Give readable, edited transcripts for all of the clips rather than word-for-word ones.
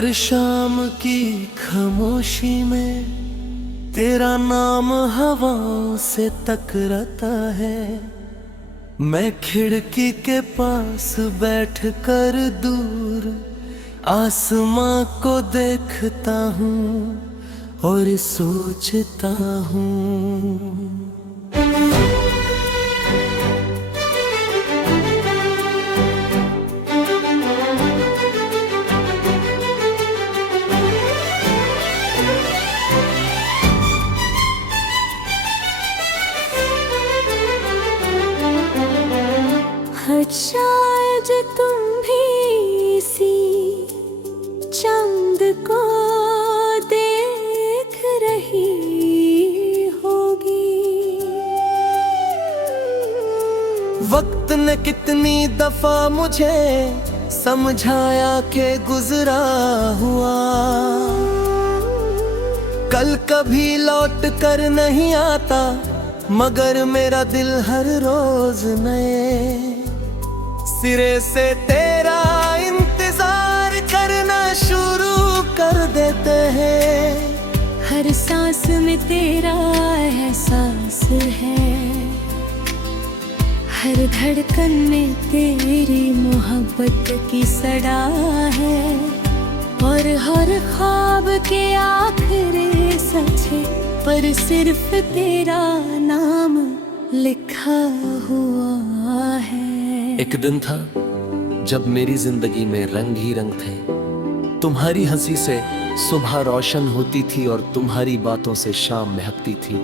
हर शाम की खामोशी में तेरा नाम हवाओं से टकराता है। मैं खिड़की के पास बैठ कर दूर आसमां को देखता हूँ और सोचता हूँ। शायद तुम भी इसी चांद को देख रही होगी। वक्त ने कितनी दफा मुझे समझाया कि गुजरा हुआ कल कभी लौट कर नहीं आता, मगर मेरा दिल हर रोज नए सिरे से तेरा इंतजार करना शुरू कर देते हैं। हर सांस में तेरा एहसास है, हर धड़कन में तेरी मोहब्बत की सड़ा है, और हर ख्वाब के आखिरी सच पर सिर्फ तेरा नाम लिखा हुआ है। एक दिन था जब मेरी जिंदगी में रंग ही रंग थे। तुम्हारी हंसी से सुबह रोशन होती थी और तुम्हारी बातों से शाम महकती थी।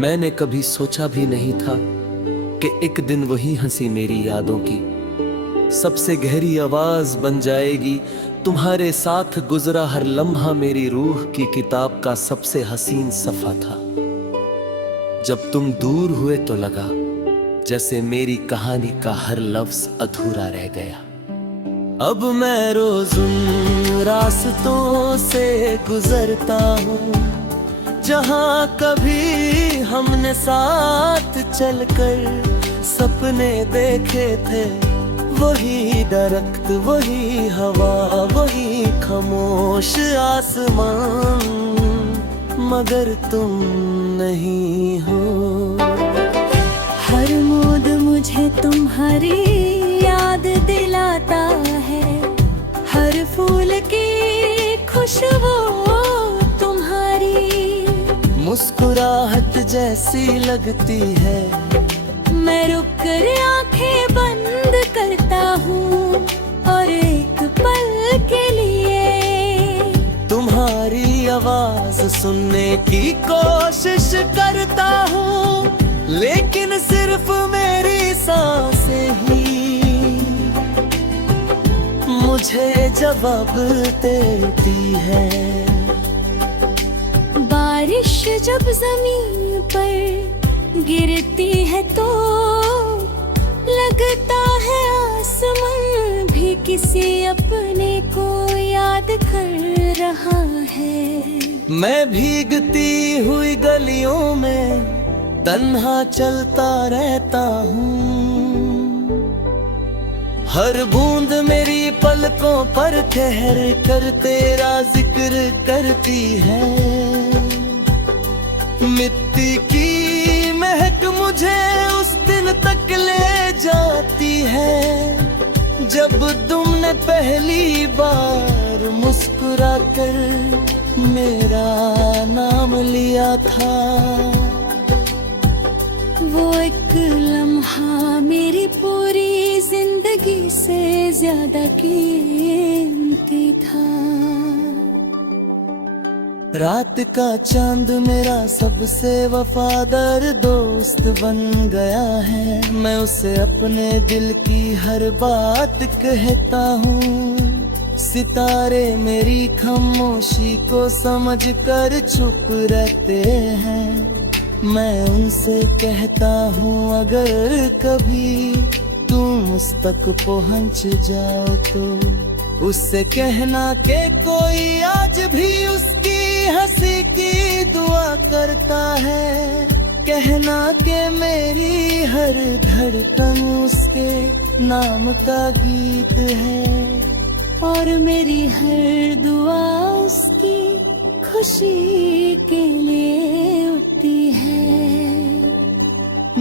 मैंने कभी सोचा भी नहीं था कि एक दिन वही हंसी मेरी यादों की सबसे गहरी आवाज बन जाएगी। तुम्हारे साथ गुजरा हर लम्हा मेरी रूह की किताब का सबसे हसीन सफा था। जब तुम दूर हुए तो लगा जैसे मेरी कहानी का हर लफ्ज अधूरा रह गया। अब मैं रोज उन रास्तों से गुजरता हूँ जहाँ कभी हमने साथ चलकर सपने देखे थे। वही दरख्त, वही हवा, वही खामोश आसमान, मगर तुम नहीं हो। हर मूड मुझे तुम्हारी याद दिलाता है, हर फूल की खुशबू तुम्हारी मुस्कुराहट जैसी लगती है। मैं रुक कर आंखें बंद करता हूँ और एक पल के लिए तुम्हारी आवाज सुनने की कोशिश करता हूँ, लेकिन सिर्फ मेरी सांसें ही मुझे जवाब देती है। बारिश जब जमीन पर गिरती है तो लगता है आसमान भी किसी अपने को याद कर रहा है। मैं भीगती हुई गलियों में तन्हा चलता रहता हूँ, हर बूंद मेरी पलकों पर ठहर कर तेरा जिक्र करती है। मिट्टी की महक मुझे उस दिन तक ले जाती है जब तुमने पहली बार मुस्कुरा कर मेरा नाम लिया था। वो एक लम्हा मेरी पूरी जिंदगी से ज्यादा कीमती था। रात का चांद मेरा सबसे वफादार दोस्त बन गया है। मैं उसे अपने दिल की हर बात कहता हूँ। सितारे मेरी खामोशी को समझ कर चुप रहते हैं। मैं उनसे कहता हूँ अगर कभी तुम उस तक पहुँच जाओ तो उससे कहना के कोई आज भी उसकी हंसी की दुआ करता है। कहना के मेरी हर धड़कन उसके नाम का गीत है। और मेरी हर दुआ उसकी खुशी के लिए होती है।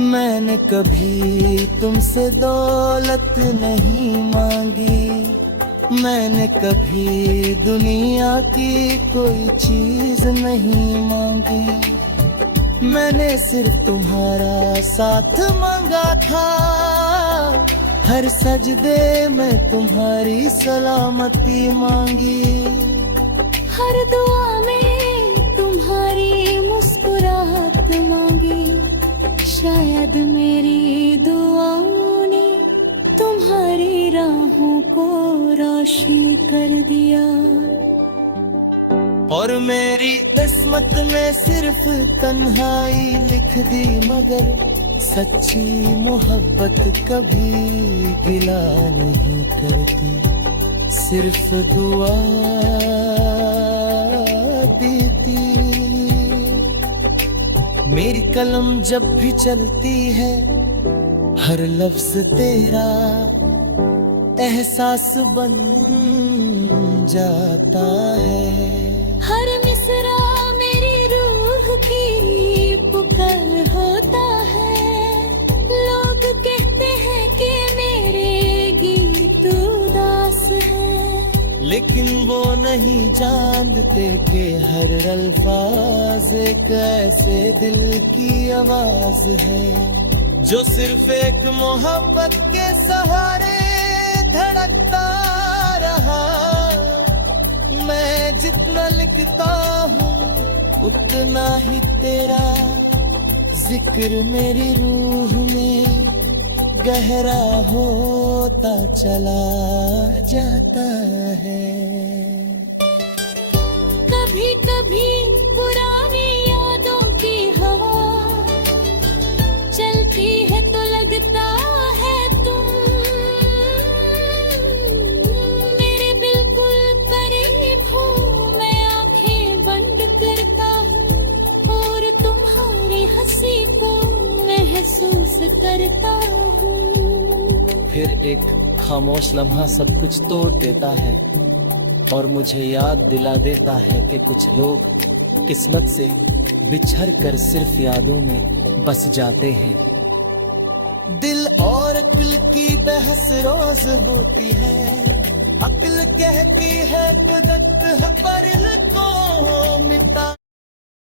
मैंने कभी तुमसे दौलत नहीं मांगी, मैंने कभी दुनिया की कोई चीज नहीं मांगी, मैंने सिर्फ तुम्हारा साथ मांगा था। हर सजदे में तुम्हारी सलामती मांगी, हर दुआ में तुम्हारी मुस्कुराहट मांगी। शायद मेरी दुआओं ने तुम्हारी राहों को रोशन कर दिया। और मेरी किस्मत में सिर्फ तन्हाई लिख दी, मगर सच्ची मोहब्बत कभी गिला नहीं करती, सिर्फ दुआ देती। मेरी कलम जब भी चलती है, हर लफ्ज तेरा एहसास बन जाता है। हर मिसरा मेरी रूह की पुकार होता है। लोग कहते हैं कि मेरे गीत उदास है, लेकिन वो नहीं जानते कि हर अल्फाज एक ऐसे दिल की आवाज है, जो सिर्फ एक मोहब्बत के सहारे धड़कता रहा। मैं जितना लिखता हूँ उतना ही तेरा जिक्र मेरी रूह में गहरा होता चला जाता है। कभी कभी पुरानी यादों की हवा चलती है तो लगता है तुम मेरे बिल्कुल करीब हो। मैं आंखें बंद करता हूँ और तुम्हारी हंसी को महसूस करता हूँ। फिर एक खामोश लम्हा सब कुछ तोड़ देता है और मुझे याद दिला देता है कि कुछ लोग किस्मत से बिछड़ कर सिर्फ यादों में बस जाते हैं। दिल और अक्ल की बहस रोज होती है, अक्ल कहती है कुदरत है पर को मिटा